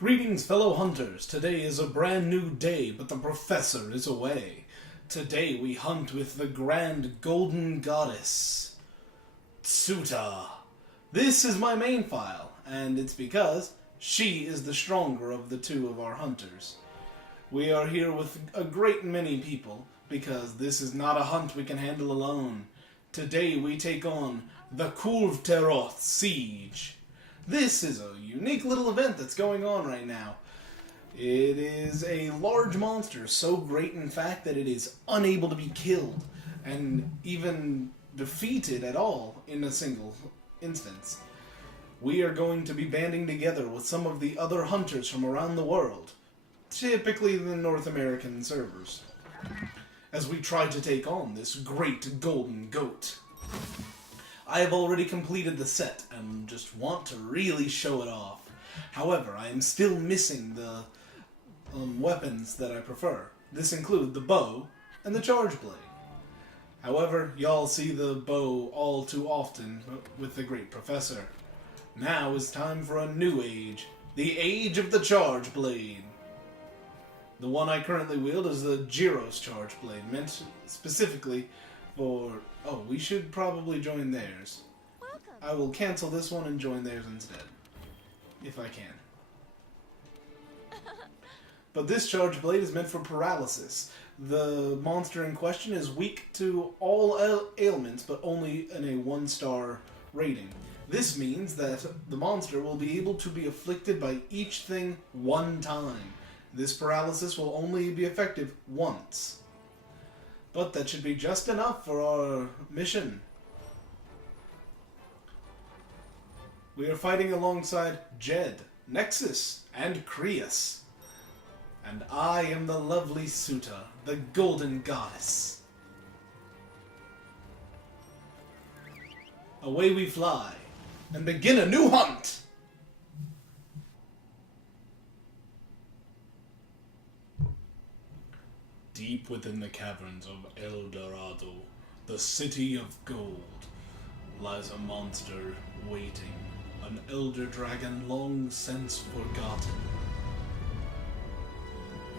Greetings, fellow hunters. Today is a brand new day, but the professor is away. Today we hunt with the grand golden goddess, Tsuta. This is my main file, and it's because she is the stronger of the two of our hunters. We are here with a great many people, because this is not a hunt we can handle alone. Today we take on the Kulve Taroth siege. This is a unique little event that's going on right now. It is a large monster, so great in fact that it is unable to be killed, and even defeated at all in a single instance. We are going to be banding together with some of the other hunters from around the world, typically the North American servers, as we try to take on this great golden goat. I have already completed the set and just want to really show it off. However, I am still missing the weapons that I prefer. This include the bow and the charge blade. However, y'all see the bow all too often with the great professor. Now is time for a new age, the age of the charge blade. The one I currently wield is the Gyros charge blade, meant specifically for... Oh, we should probably join theirs. Welcome. I will cancel this one and join theirs instead. If I can. But this charge blade is meant for paralysis. The monster in question is weak to all ailments, but only in a 1-star rating. This means that the monster will be able to be afflicted by each thing one time. This paralysis will only be effective once. But that should be just enough for our mission. We are fighting alongside Jed, Nexus, and Creus. And I am the lovely Tsuta, the golden goddess. Away we fly, and begin a new hunt! Deep within the caverns of Dorado, the city of gold, lies a monster waiting, an elder dragon long since forgotten.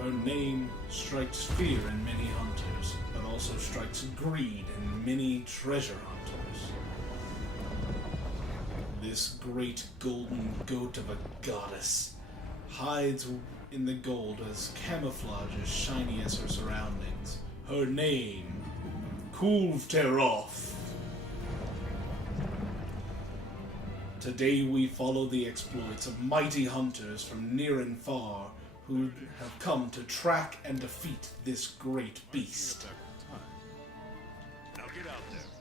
Her name strikes fear in many hunters, but also strikes greed in many treasure hunters. This great golden goat of a goddess hides in the gold as camouflage as shiny as her surroundings. Her name, Kulve Taroth. Today we follow the exploits of mighty hunters from near and far who have come to track and defeat this great beast.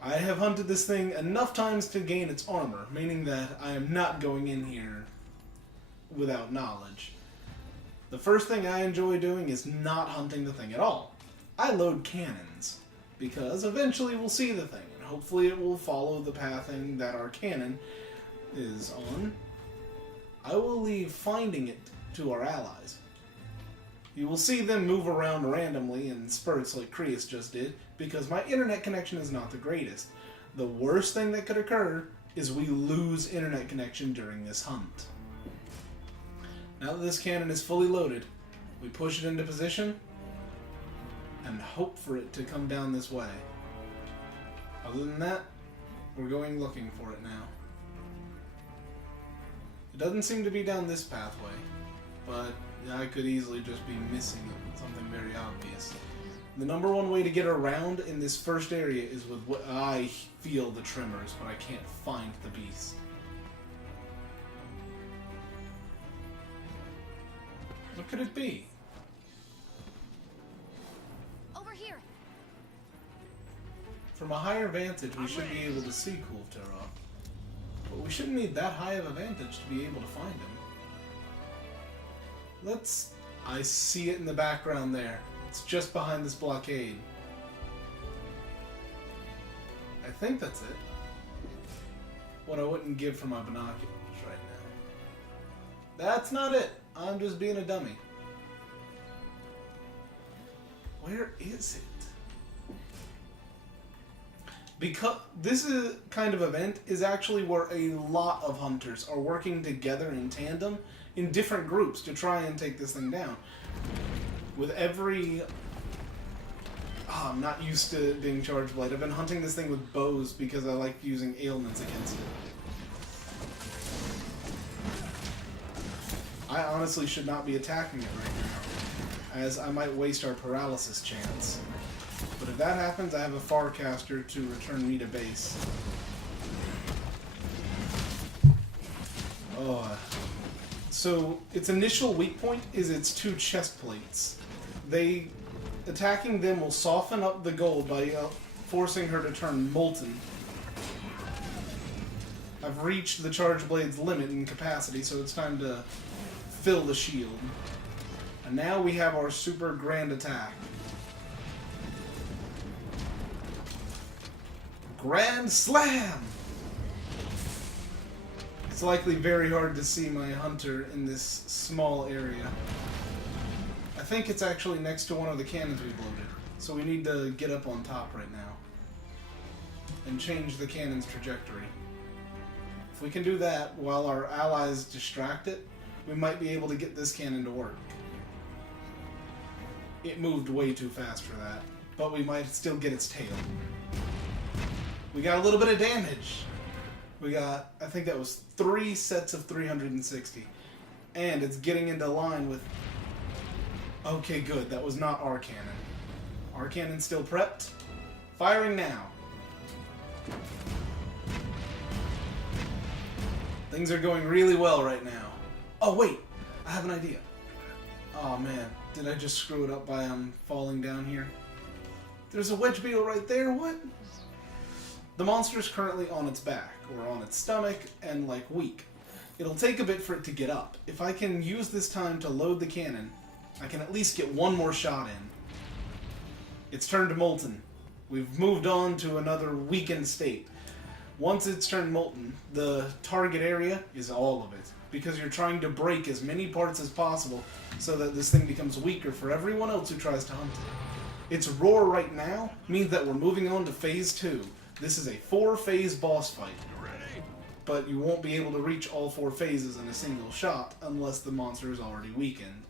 I have hunted this thing enough times to gain its armor, meaning that I am not going in here without knowledge. The first thing I enjoy doing is not hunting the thing at all. I load cannons, because eventually we'll see the thing, and hopefully it will follow the pathing that our cannon is on. I will leave finding it to our allies. You will see them move around randomly in spurts like Creus just did, because my internet connection is not the greatest. The worst thing that could occur is we lose internet connection during this hunt. Now that this cannon is fully loaded, we push it into position and hope for it to come down this way. Other than that, we're going looking for it now. It doesn't seem to be down this pathway, but I could easily just be missing something very obvious. The number one way to get around in this first area is with what I feel the tremors, but I can't find the beast. What could it be? Over here. From a higher vantage, we should be able to see Kulve Taroth. But we shouldn't need that high of a vantage to be able to find him. I see it in the background there. It's just behind this blockade. I think that's it. What I wouldn't give for my binoculars right now. That's not it. I'm just being a dummy. Where is it? Because this is kind of event is actually where a lot of hunters are working together in tandem in different groups to try and take this thing down. With every... I'm not used to being Charge Blade. I've been hunting this thing with bows because I like using ailments against it. I honestly should not be attacking it right now, as I might waste our paralysis chance. But if that happens, I have a Farcaster to return me to base. Oh. So, its initial weak point is its 2 chest plates. Attacking them will soften up the gold by forcing her to turn molten. I've reached the Charge Blade's limit in capacity, so it's time to fill the shield. And now we have our super grand attack. Grand Slam! It's likely very hard to see my hunter in this small area. I think it's actually next to one of the cannons we've loaded, so we need to get up on top right now and change the cannon's trajectory. If we can do that while our allies distract it, we might be able to get this cannon to work. It moved way too fast for that, but we might still get its tail. We got a little bit of damage. We got, I think that was 3 sets of 360. And it's getting into line with... Okay, good. That was not our cannon. Our cannon's still prepped. Firing now. Things are going really well right now. Oh, wait. I have an idea. Oh, man. Did I just screw it up by falling down here? There's a wedge beetle right there. What? The monster's currently on its back, or on its stomach, and, like, weak. It'll take a bit for it to get up. If I can use this time to load the cannon, I can at least get one more shot in. It's turned molten. We've moved on to another weakened state. Once it's turned molten, the target area is all of it, because you're trying to break as many parts as possible so that this thing becomes weaker for everyone else who tries to hunt it. Its roar right now means that we're moving on to Phase 2. This is a 4-phase boss fight, but you won't be able to reach all 4 phases in a single shot unless the monster is already weakened.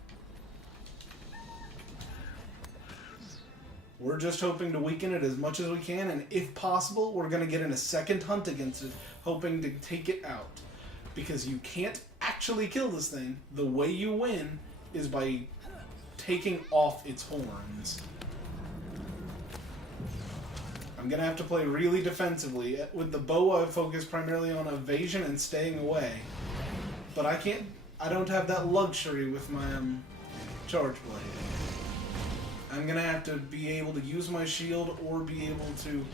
We're just hoping to weaken it as much as we can, and if possible, we're going to get in a second hunt against it, hoping to take it out. Because you can't actually kill this thing. The way you win is by taking off its horns. I'm going to have to play really defensively. With the bow, I focus primarily on evasion and staying away. But I don't have that luxury with my Charge Blade. I'm going to have to be able to use my shield or be able to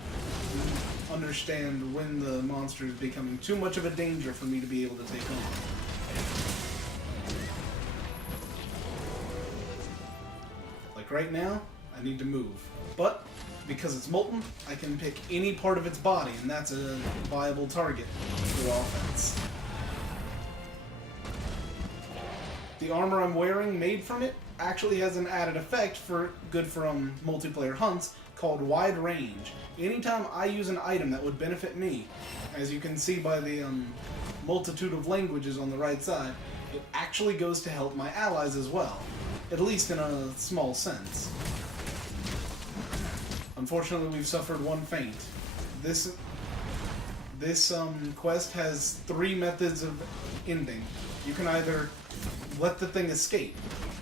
understand when the monster is becoming too much of a danger for me to be able to take on. Like right now, I need to move. But because it's molten, I can pick any part of its body, and that's a viable target for offense. The armor I'm wearing, made from it, actually has an added effect good for multiplayer hunts called Wide Range. Anytime I use an item that would benefit me, as you can see by the multitude of languages on the right side, it actually goes to help my allies as well, at least in a small sense. Unfortunately, we've suffered one faint. This quest has 3 methods of ending. You can either let the thing escape,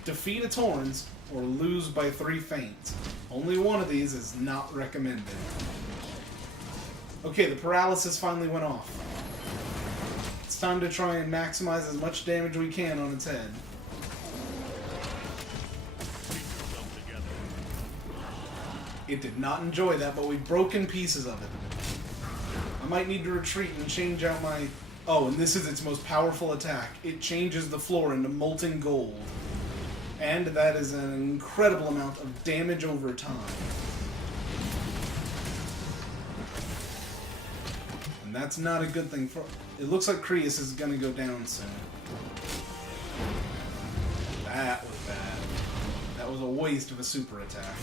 defeat its horns, or lose by 3 faints. Only one of these is not recommended. Okay, the paralysis finally went off. It's time to try and maximize as much damage we can on its head. It did not enjoy that, but we've broken pieces of it. I might need to retreat and change out my... Oh, and this is its most powerful attack. It changes the floor into molten gold. And that is an incredible amount of damage over time. And that's not a good thing for... It looks like Creus is going to go down soon. That was bad. That was a waste of a super attack.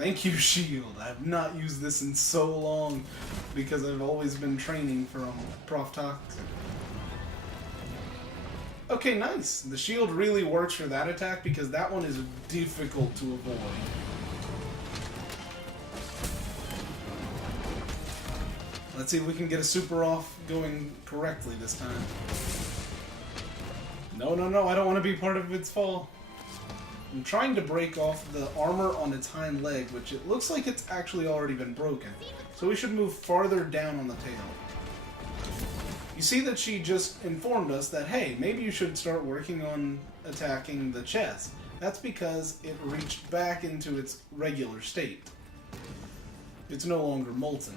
Thank you, shield. I have not used this in so long because I've always been training from ProfToxic. Okay, nice. The shield really works for that attack because that one is difficult to avoid. Let's see if we can get a super off going correctly this time. No, no, no, I don't want to be part of its fall. I'm trying to break off the armor on its hind leg, which it looks like it's actually already been broken. So we should move farther down on the tail. You see that she just informed us that, hey, maybe you should start working on attacking the chest. That's because it reached back into its regular state. It's no longer molten.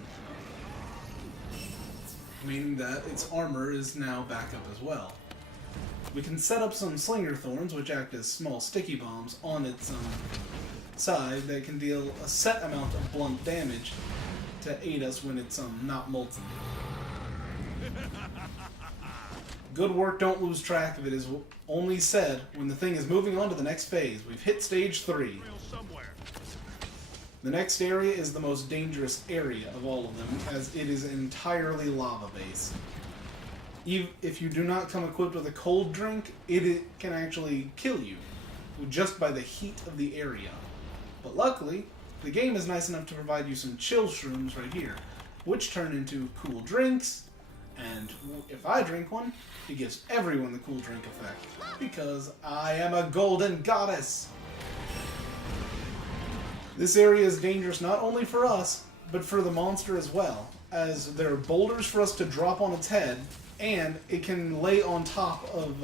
Meaning that its armor is now back up as well. We can set up some slinger thorns, which act as small sticky bombs, on its side that can deal a set amount of blunt damage to aid us when it's not molten. Good work, don't lose track of it, is only said when the thing is moving on to the next phase. We've hit stage 3. The next area is the most dangerous area of all of them, as it is entirely lava-based. If you do not come equipped with a cold drink, it can actually kill you, just by the heat of the area. But luckily, the game is nice enough to provide you some chill shrooms right here, which turn into cool drinks, and if I drink one, it gives everyone the cool drink effect, because I am a golden goddess! This area is dangerous not only for us, but for the monster as well, as there are boulders for us to drop on its head, and it can lay on top of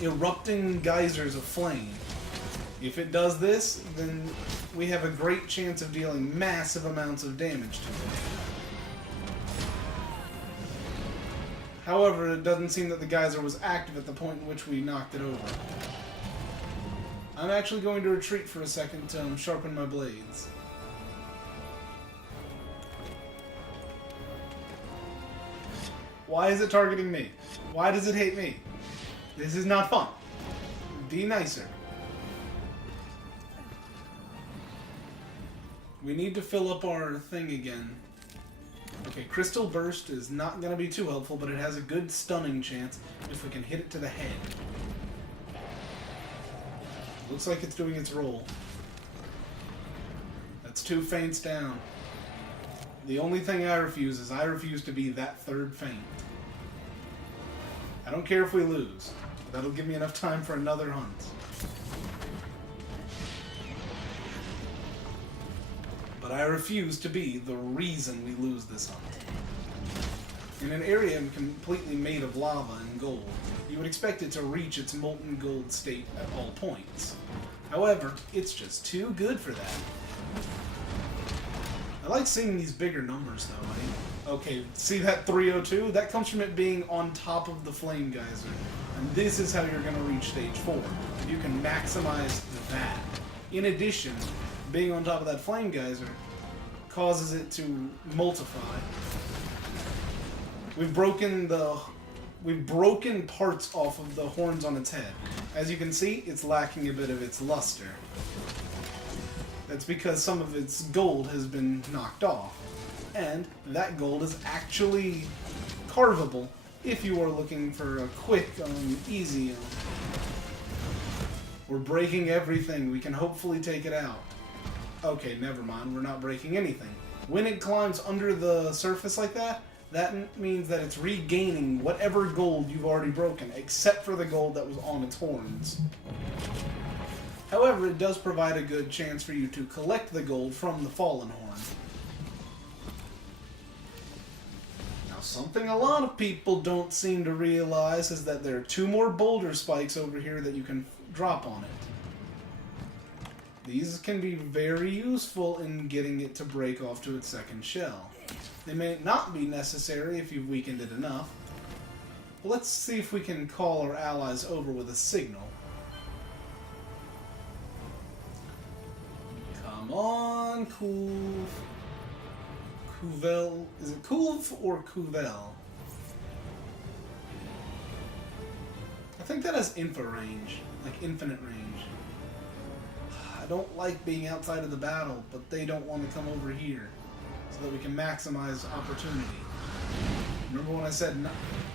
erupting geysers of flame. If it does this, then we have a great chance of dealing massive amounts of damage to it. However, it doesn't seem that the geyser was active at the point in which we knocked it over. I'm actually going to retreat for a second to sharpen my blades. Why is it targeting me? Why does it hate me? This is not fun. Be nicer. We need to fill up our thing again. Okay, Crystal Burst is not going to be too helpful, but it has a good stunning chance if we can hit it to the head. Looks like it's doing its role. That's 2 feints down. The only thing I refuse is I refuse to be that third feint. I don't care if we lose. That'll give me enough time for another hunt. But I refuse to be the reason we lose this hunt. In an area completely made of lava and gold, you would expect it to reach its molten gold state at all points. However, it's just too good for that. I like seeing these bigger numbers though, eh? Okay, see that 302? That comes from it being on top of the flame geyser. And this is how you're going to reach stage 4. You can maximize that. In addition, being on top of that flame geyser causes it to multiply. We've broken parts off of the horns on its head. As you can see, it's lacking a bit of its luster. That's because some of its gold has been knocked off. And that gold is actually carvable if you are looking for a quick, easy... We're breaking everything. We can hopefully take it out. Okay, never mind. We're not breaking anything. When it climbs under the surface like that, that means that it's regaining whatever gold you've already broken, except for the gold that was on its horns. However, it does provide a good chance for you to collect the gold from the fallen horn. Now, something a lot of people don't seem to realize is that there are 2 more boulder spikes over here that you can drop on it. These can be very useful in getting it to break off to its second shell. They may not be necessary if you've weakened it enough. But let's see if we can call our allies over with a signal. Come on, Kulve. Kuvel. Is it Kulve or Kuvel? I think that has infra range. Like infinite range. I don't like being outside of the battle, but they don't want to come over here so that we can maximize opportunity. Remember when I said, no,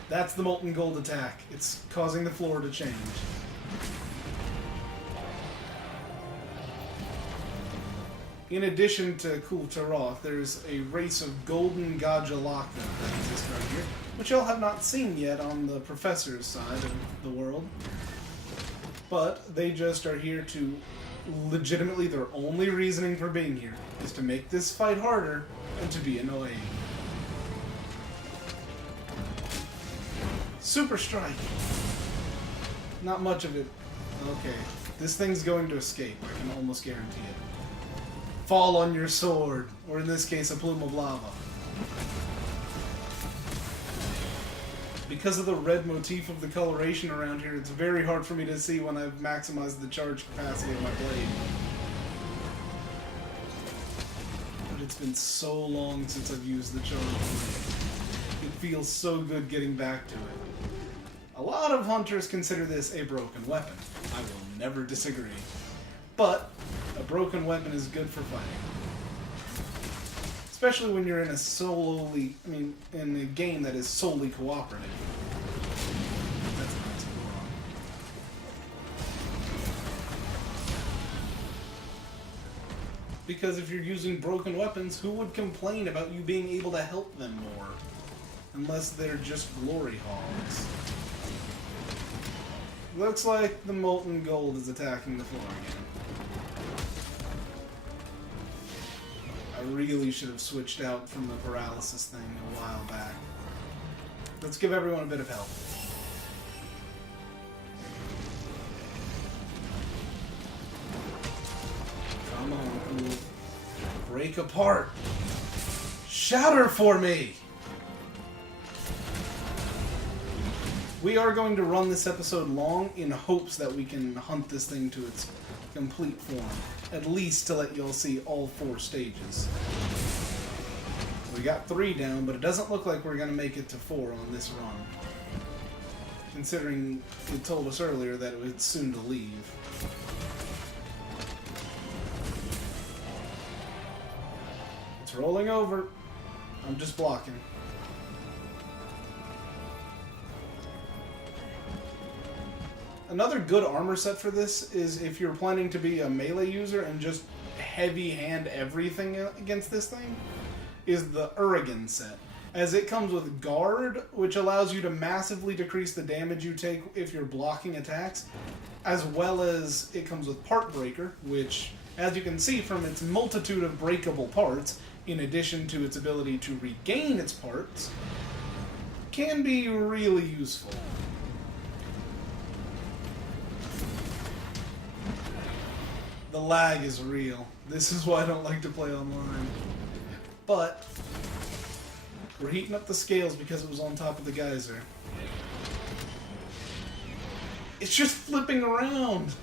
that's the Molten Gold attack. It's causing the floor to change. In addition to Kulve Taroth, there's a race of golden Gajalaka that exists right here, which y'all have not seen yet on the Professor's side of the world. But they just are here to, legitimately, their only reasoning for being here is to make this fight harder and to be annoying. Super Strike! Not much of it. Okay, this thing's going to escape, I can almost guarantee it. Fall on your sword, or in this case, a plume of lava. Because of the red motif of the coloration around here, it's very hard for me to see when I've maximized the charge capacity of my blade. But it's been so long since I've used the charge blade. It feels so good getting back to it. A lot of hunters consider this a broken weapon. I will never disagree. But a broken weapon is good for fighting. Especially when you're in in a game that is solely cooperative. That's not so wrong. Because if you're using broken weapons, who would complain about you being able to help them more? Unless they're just glory hogs. Looks like the Molten Gold is attacking the floor again. I really should have switched out from the paralysis thing a while back. Let's give everyone a bit of help. Come on, Kulve. Break apart. Shatter for me! We are going to run this episode long in hopes that we can hunt this thing to its complete form. At least to let y'all see all 4 stages. We got 3 down, but it doesn't look like we're going to make it to 4 on this run. Considering it told us earlier that it was soon to leave. It's rolling over. I'm just blocking. Another good armor set for this is if you're planning to be a melee user and just heavy hand everything against this thing, is the Urigan set. As it comes with Guard, which allows you to massively decrease the damage you take if you're blocking attacks, as well as it comes with Part Breaker, which, as you can see from its multitude of breakable parts, in addition to its ability to regain its parts, can be really useful. The lag is real. This is why I don't like to play online. But we're heating up the scales because it was on top of the geyser. It's just flipping around!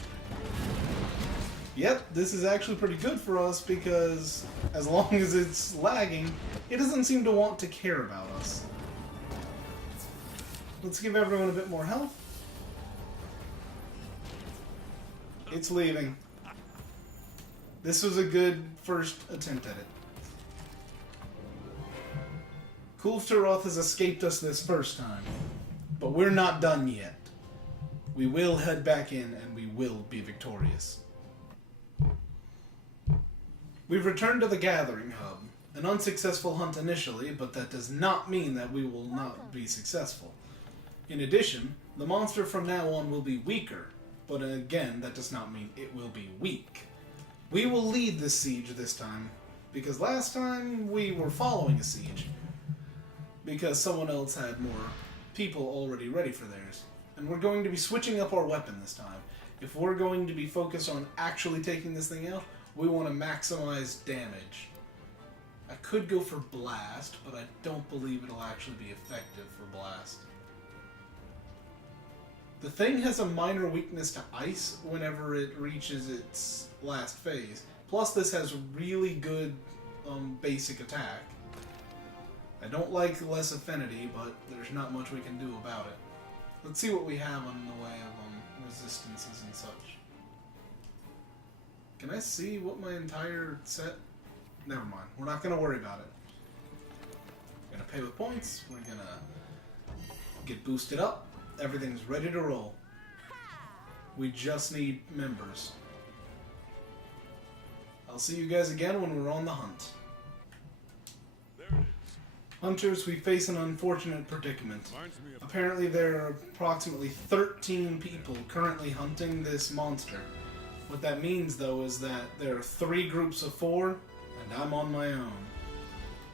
Yep, this is actually pretty good for us because as long as it's lagging, it doesn't seem to want to care about us. Let's give everyone a bit more health. It's leaving. This was a good first attempt at it. Kulve Taroth has escaped us this first time, but we're not done yet. We will head back in and we will be victorious. We've returned to the Gathering Hub. An unsuccessful hunt initially, but that does not mean that we will not be successful. In addition, the monster from now on will be weaker, but again, that does not mean it will be weak. We will lead this siege this time, because last time we were following a siege, because someone else had more people already ready for theirs. And we're going to be switching up our weapon this time. If we're going to be focused on actually taking this thing out, we want to maximize damage. I could go for Blast, but I don't believe it'll actually be effective for Blast. The thing has a minor weakness to ice whenever it reaches its last phase. Plus, this has really good basic attack. I don't like less affinity, but there's not much we can do about it. Let's see what we have in the way of resistances and such. Can I see what my entire set... Never mind. We're not going to worry about it. We're going to pay with points. We're going to get boosted up. Everything's ready to roll. We just need members. I'll see you guys again when we're on the hunt. Hunters, we face an unfortunate predicament. Apparently there are approximately 13 people currently hunting this monster. What that means, though, is that there are 3 groups of 4, and I'm on my own.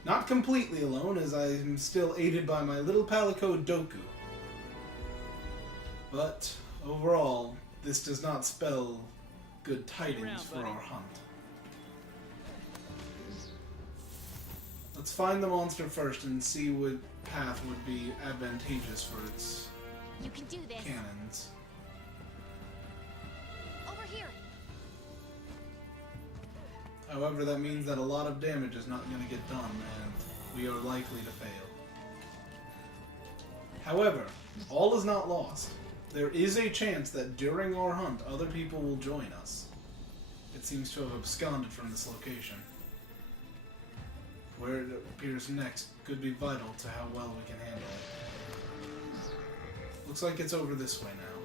Not completely alone, as I am still aided by my little palico Doku. But, overall, this does not spell good tidings for our hunt. Let's find the monster first and see what path would be advantageous for its cannons. Over here. However, that means that a lot of damage is not going to get done, and we are likely to fail. However, all is not lost. There is a chance that during our hunt, other people will join us. It seems to have absconded from this location. Where it appears next could be vital to how well we can handle it. Looks like it's over this way now.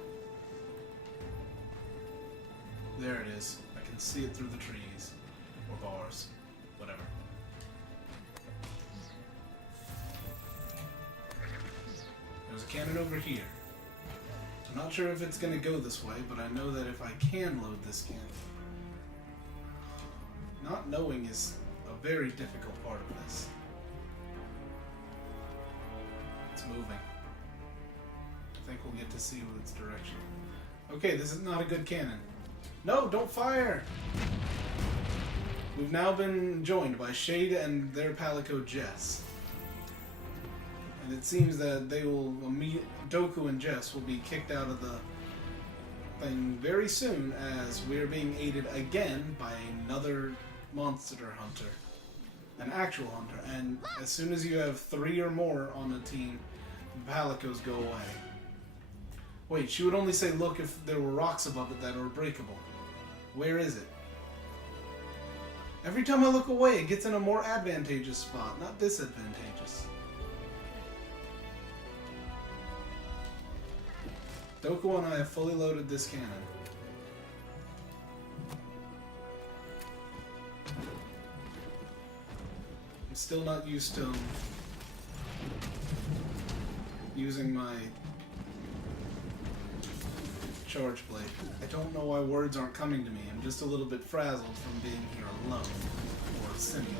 There it is. I can see it through the trees. Or bars. Whatever. There's a cannon over here. I'm not sure if it's going to go this way, but I know that if I can load this cannon... Not knowing is a very difficult part of this. It's moving. I think we'll get to see its direction. Okay, this is not a good cannon. No, don't fire! We've now been joined by Shade and their palico Jess. And it seems that they will Doku and Jess will be kicked out of the thing very soon, as we are being aided again by another monster hunter. An actual hunter. And as soon as you have 3 or more on a team, the palicos go away. Wait, she would only say look if there were rocks above it that are breakable. Where is it? Every time I look away, it gets in a more advantageous spot, not disadvantageous. Doku and I have fully loaded this cannon. I'm still not used to using my charge blade. I don't know why words aren't coming to me. I'm just a little bit frazzled from being here alone. Or semi-alone.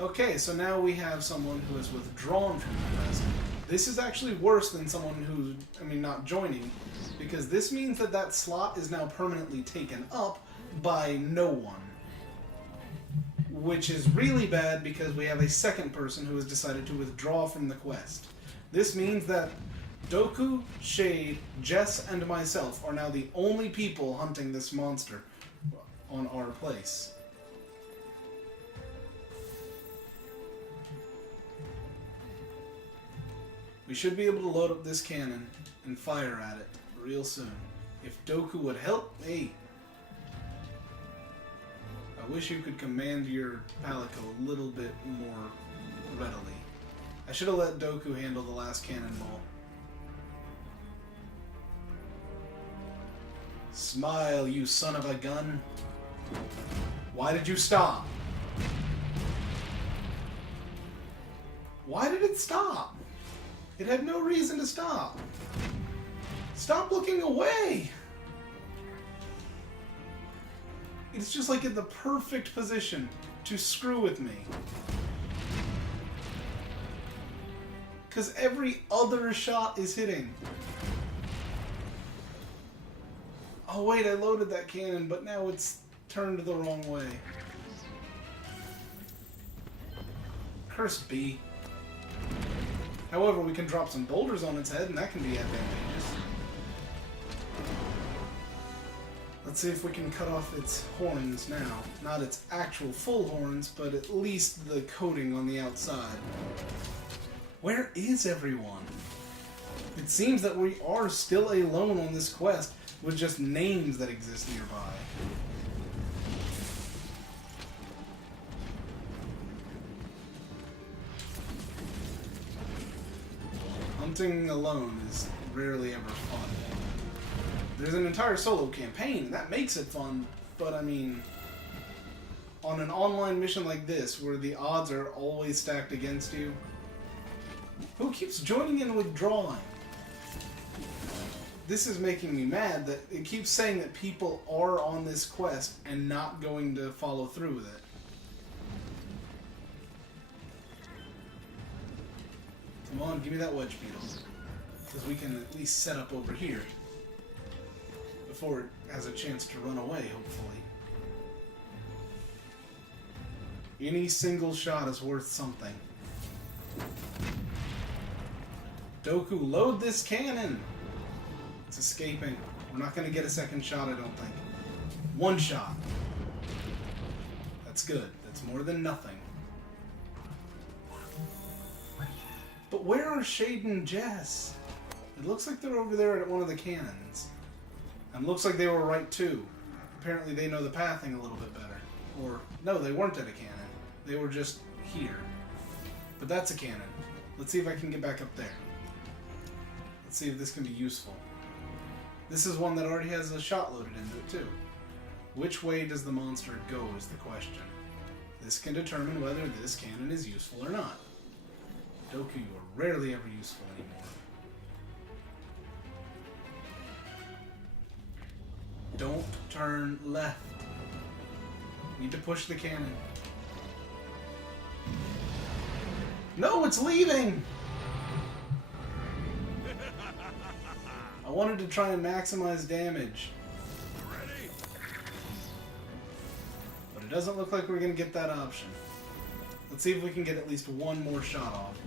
Okay, so now we have someone who has withdrawn from the quest. This is actually worse than someone who's, not joining, because this means that that slot is now permanently taken up by no one. Which is really bad because we have a second person who has decided to withdraw from the quest. This means that Doku, Shade, Jess, and myself are now the only people hunting this monster on our place. We should be able to load up this cannon and fire at it real soon. If Doku would help me. I wish you could command your palico a little bit more readily. I should have let Doku handle the last cannonball. Smile, you son of a gun. Why did you stop? Why did it stop? It had no reason to stop. Stop looking away! It's just like in the perfect position to screw with me. Because every other shot is hitting. Oh wait, I loaded that cannon, but now it's turned the wrong way. Curse B. However, we can drop some boulders on its head, and that can be advantageous. Let's see if we can cut off its horns now. Not its actual full horns, but at least the coating on the outside. Where is everyone? It seems that we are still alone on this quest, with just names that exist nearby. hunting alone is rarely ever fun. There's an entire solo campaign, and that makes it fun, but I mean, on an online mission like this, where the odds are always stacked against you, who keeps joining in with drawing? This is making me mad that it keeps saying that people are on this quest and not going to follow through with it. Come on, give me that wedge beetle. Because we can at least set up over here before it has a chance to run away, hopefully. Any single shot is worth something. Doku, load this cannon! It's escaping. We're not going to get a second shot, I don't think. One shot. That's good. That's more than nothing. But where are Shade and Jess? It looks like they're over there at one of the cannons. And looks like they were right too. Apparently they know the pathing a little bit better. Or, no, they weren't at a cannon. They were just here. But that's a cannon. Let's see if I can get back up there. Let's see if this can be useful. This is one that already has a shot loaded into it too. Which way does the monster go is the question. This can determine whether this cannon is useful or not. Doku, you are rarely ever useful anymore. Don't turn left. Need to push the cannon. No, it's leaving! I wanted to try and maximize damage. Ready? But it doesn't look like we're going to get that option. Let's see if we can get at least one more shot off.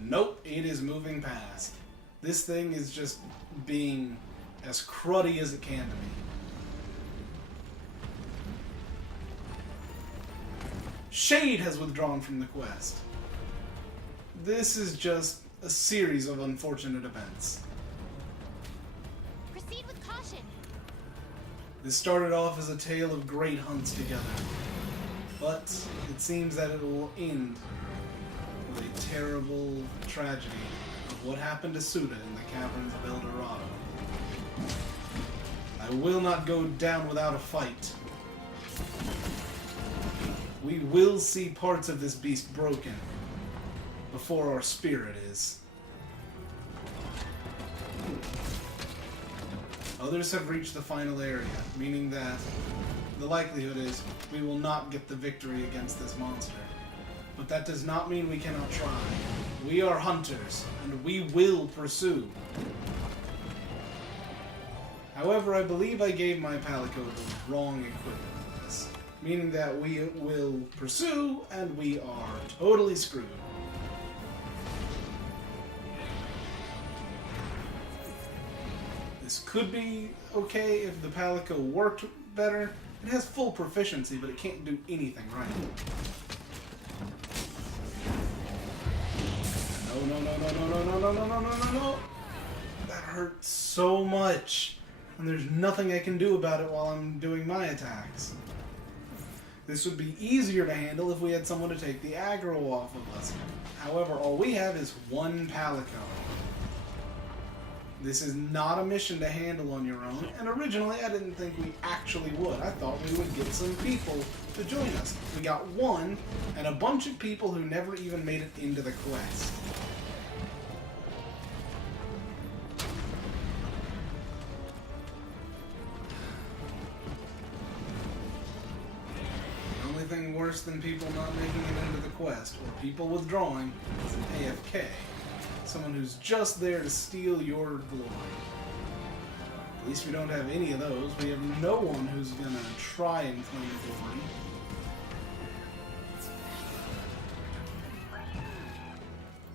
Nope, it is moving past. This thing is just being as cruddy as it can to me. Shade has withdrawn from the quest. This is just a series of unfortunate events. Proceed with caution. This started off as a tale of great hunts together, but it seems that it will end with a terrible tragedy of what happened to Tsuta in the caverns of El Dorado. I will not go down without a fight. We will see parts of this beast broken before our spirit is. Others have reached the final area, meaning that the likelihood is we will not get the victory against this monster. But that does not mean we cannot try. We are hunters, and we will pursue. However, I believe I gave my Palico the wrong equipment for this, meaning that we will pursue, and we are totally screwed. This could be okay if the Palico worked better. It has full proficiency, but it can't do anything right. No. That hurts so much. And there's nothing I can do about it while I'm doing my attacks. This would be easier to handle if we had someone to take the aggro off of us. However, all we have is one Palico. This is not a mission to handle on your own, and originally I didn't think we actually would. I thought we would get some people to join us. We got one, and a bunch of people who never even made it into the quest. The only thing worse than people not making it into the quest, or people withdrawing, is an AFK. Someone who's just there to steal your glory. At least we don't have any of those. We have no one who's gonna try and claim glory.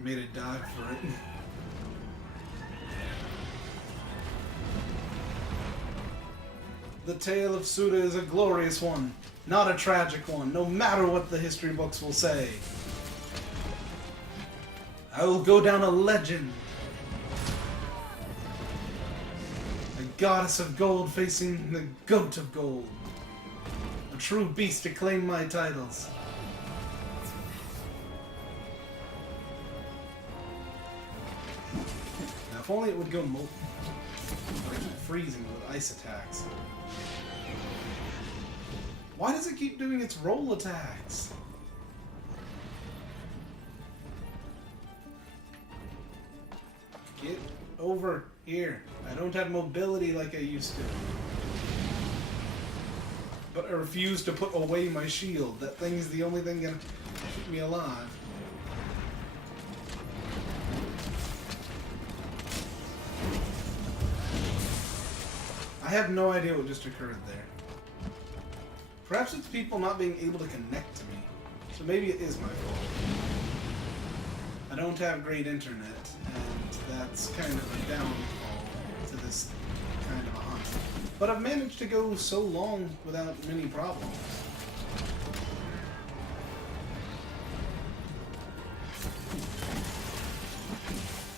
Made a dive for it. The tale of Tsuta is a glorious one, not a tragic one, no matter what the history books will say. I will go down a legend. A goddess of gold facing the goat of gold. A true beast to claim my titles. If only it would go molten. But I keep freezing with ice attacks. Why does it keep doing its roll attacks? Get over here. I don't have mobility like I used to. But I refuse to put away my shield. That thing's the only thing gonna keep me alive. I have no idea what just occurred there. Perhaps it's people not being able to connect to me. So maybe it is my fault. I don't have great internet, and that's kind of a downfall to this kind of a hunt. But I've managed to go so long without many problems.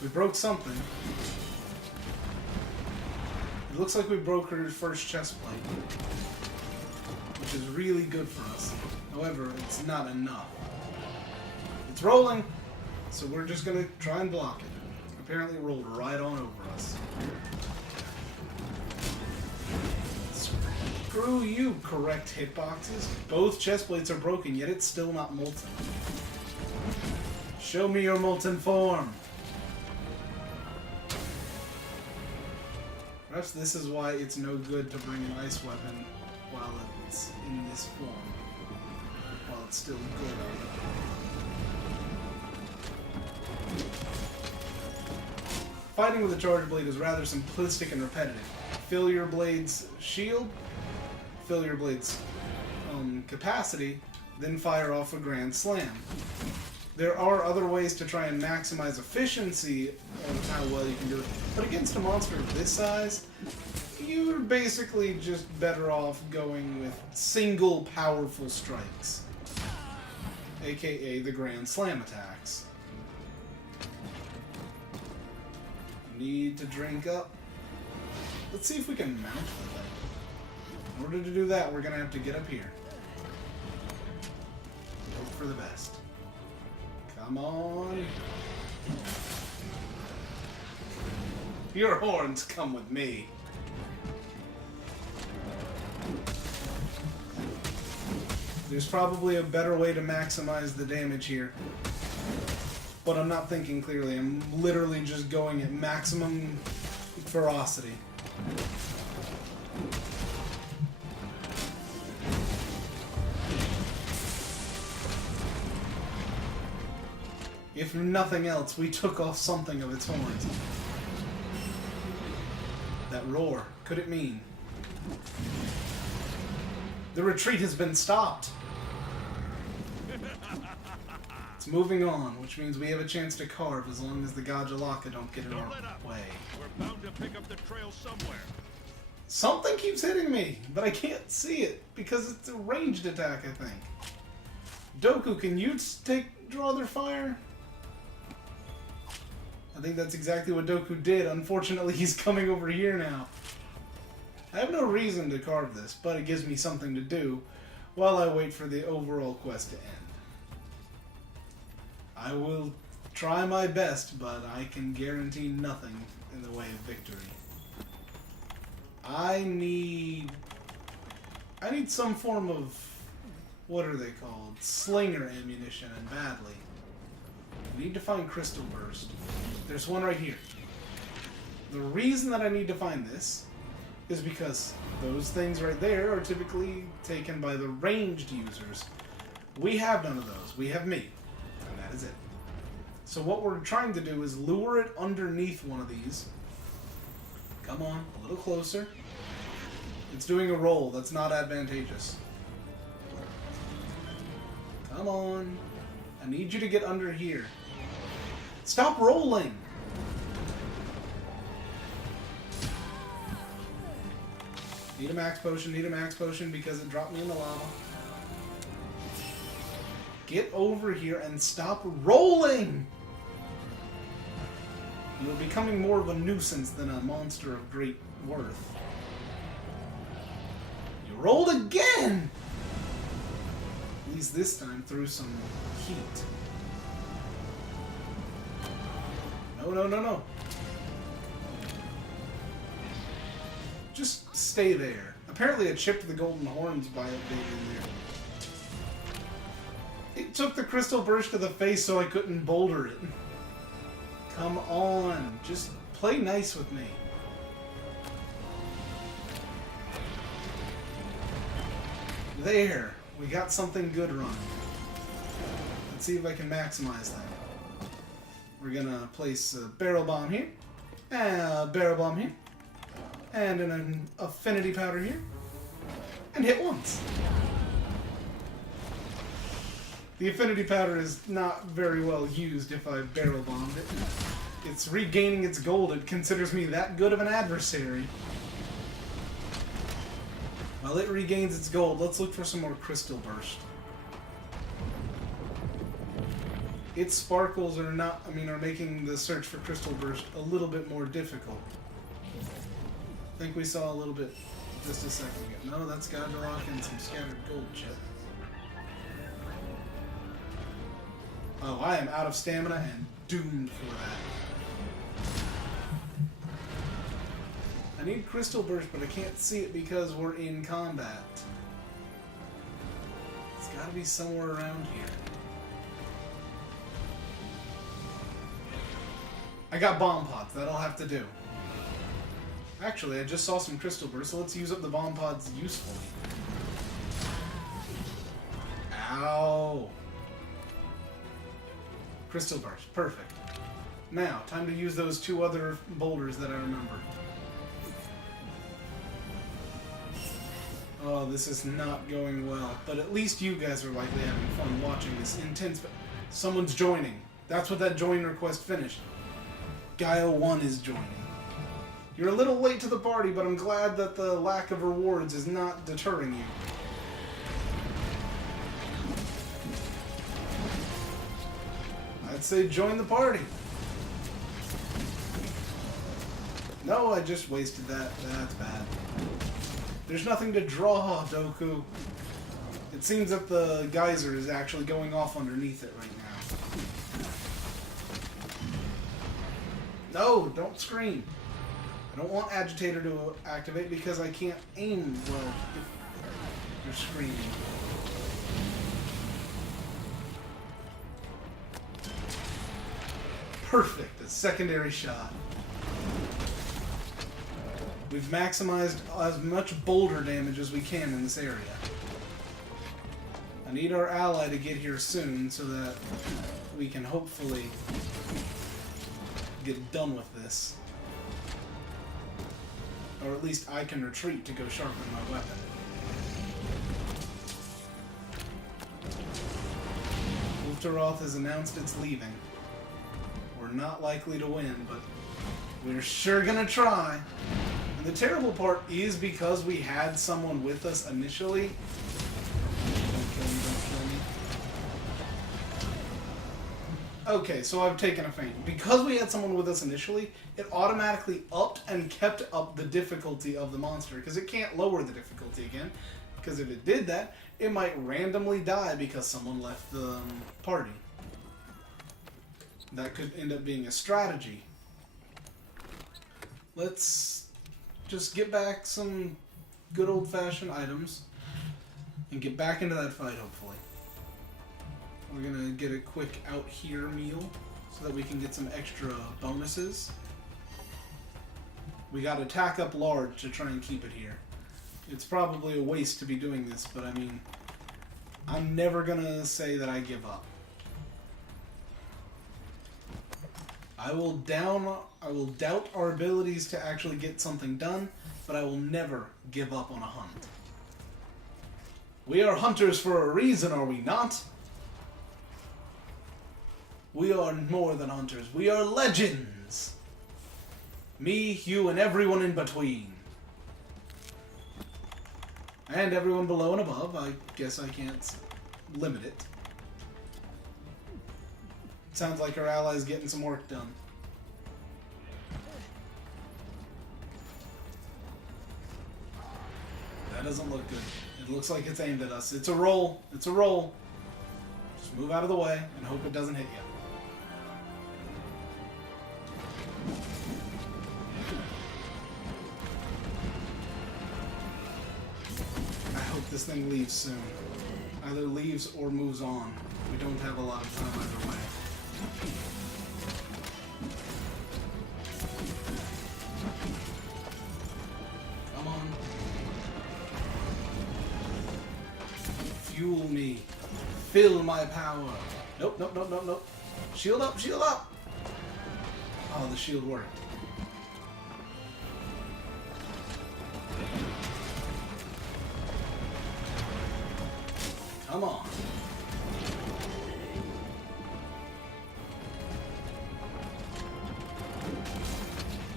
We broke something. It looks like we broke her first chest plate, which is really good for us. However, it's not enough. It's rolling, so we're just gonna try and block it. Apparently it rolled right on over us. Screw you, correct hitboxes. Both chest plates are broken, yet it's still not molten. Show me your molten form. Perhaps this is why it's no good to bring an ice weapon while it's in this form. While it's still good. Fighting with a charge blade is rather simplistic and repetitive. Fill your blade's shield, fill your blade's capacity, then fire off a grand slam. There are other ways to try and maximize efficiency of how well you can do it, but against a monster of this size, you're basically just better off going with single powerful strikes, aka the grand slam attacks. Need to drink up. Let's see if we can mount the thing. In order to do that, we're going to have to get up here. Hope for the best. Come on. Your horns come with me. There's probably a better way to maximize the damage here. But I'm not thinking clearly. I'm literally just going at maximum ferocity. If nothing else, we took off something of its horns. That roar, could it mean? The retreat has been stopped. It's moving on, which means we have a chance to carve as long as the Gajalaka don't get in our way. We're bound to pick up the trail somewhere. Something keeps hitting me, but I can't see it because it's a ranged attack, I think. Doku, can you draw their fire? I think that's exactly what Doku did. Unfortunately, he's coming over here now. I have no reason to carve this, but it gives me something to do while I wait for the overall quest to end. I will try my best, but I can guarantee nothing in the way of victory. I need some form of, what are they called? Slinger ammunition, and badly. I need to find Crystal Burst. There's one right here. The reason that I need to find this is because those things right there are typically taken by the ranged users. We have none of those. We have me. And that is it. So what we're trying to do is lure it underneath one of these. Come on, a little closer. It's doing a roll. That's not advantageous. Come on. I need you to get under here. Stop rolling! Need a max potion because it dropped me in the lava. Get over here and stop rolling! You are becoming more of a nuisance than a monster of great worth. You rolled again! At least this time through some heat. No, no, no, no. just stay there. Apparently it chipped the golden horns by updating there. It took the crystal burst to the face so I couldn't boulder it. Come on, just play nice with me. There, we got something good running. Let's see if I can maximize that. We're gonna place a barrel bomb here, and a barrel bomb here, and an affinity powder here, and hit once. The affinity powder is not very well used if I barrel bombed it. It's regaining its gold. It considers me that good of an adversary. While it regains its gold, let's look for some more crystal burst. Its sparkles are making the search for crystal burst a little bit more difficult. I think we saw a little bit just a second ago. No, that's Godlock and some scattered gold chip. Oh, I am out of stamina and doomed for that. I need crystal burst, but I can't see it because we're in combat. It's gotta be somewhere around here. I got bomb pods, that'll have to do. Actually, I just saw some crystal burst, so let's use up the bomb pods usefully. Ow! Crystal burst, perfect. Now, time to use those two other boulders that I remember. Oh, this is not going well, but at least you guys are likely having fun watching this intense. Someone's joining. That's what that join request finished. Gaio1 is joining. You're a little late to the party, but I'm glad that the lack of rewards is not deterring you. I'd say join the party. No, I just wasted that. That's bad. There's nothing to draw, Doku. It seems that the geyser is actually going off underneath it right now. No, don't scream. I don't want Agitator to activate because I can't aim well if you're screaming. Perfect, a secondary shot. We've maximized as much boulder damage as we can in this area. I need our ally to get here soon so that we can hopefully get done with this. Or at least I can retreat to go sharpen my weapon. Kulve Taroth has announced it's leaving. We're not likely to win, but we're sure gonna try. And the terrible part is because we had someone with us initially. Don't kill me, don't kill me. Okay, so I've taken a feint. Because we had someone with us initially, it automatically upped and kept up the difficulty of the monster, because it can't lower the difficulty again. Because if it did that, it might randomly die because someone left the party. That could end up being a strategy. Let's just get back some good old-fashioned items and get back into that fight, hopefully. We're gonna get a quick out here meal so that we can get some extra bonuses. We gotta tack up large to try and keep it here. It's probably a waste to be doing this, but I mean, I'm never gonna say that I give up. I will doubt our abilities to actually get something done, but I will never give up on a hunt. We are hunters for a reason, are we not? We are more than hunters. We are legends. Me, you, and everyone in between. And everyone below and above. I guess I can't limit it. Sounds like our ally's getting some work done. That doesn't look good. It looks like it's aimed at us. It's a roll. It's a roll. Just move out of the way and hope it doesn't hit you. this thing leaves soon. Either leaves or moves on. We don't have a lot of time either way. Come on. Fuel me. Fill my power. Nope, nope, nope, nope, nope. Shield up, shield up! Oh, the shield worked. Come on.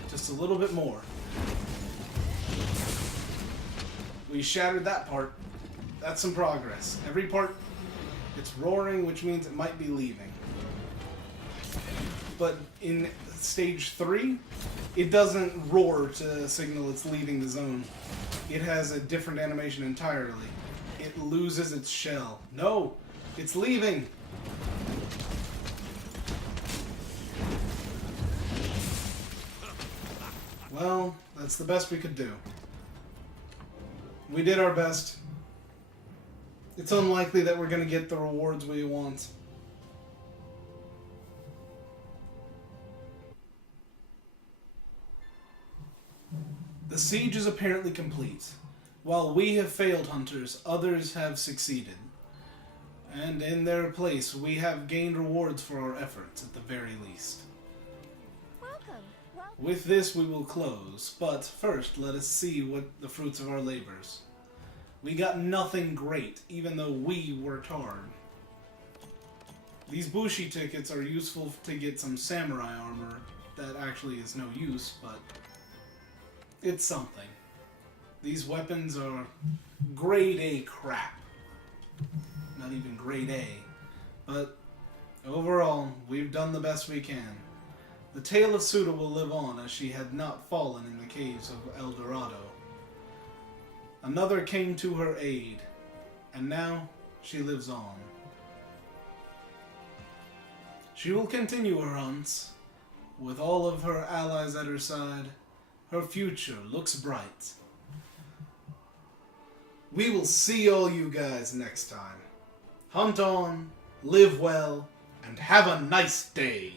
Just a little bit more. We shattered that part. That's some progress. Every part, it's roaring, which means it might be leaving. But in stage 3, it doesn't roar to signal it's leaving the zone. It has a different animation entirely. It loses its shell. No! It's leaving! Well, that's the best we could do. We did our best. It's unlikely that we're going to get the rewards we want. The siege is apparently complete. While we have failed, hunters, others have succeeded. And in their place, we have gained rewards for our efforts, at the very least. Welcome. With this, we will close, but first, let us see what the fruits of our labors. We got nothing great, even though we worked hard. These Bushi tickets are useful to get some samurai armor that actually is no use, but it's something. These weapons are grade A crap. Not even grade A. But overall, we've done the best we can. The tale of Tsuta will live on, as she had not fallen in the caves of El Dorado. Another came to her aid, and now she lives on. She will continue her hunts. With all of her allies at her side, her future looks bright. We will see all you guys next time. Hunt on, live well, and have a nice day.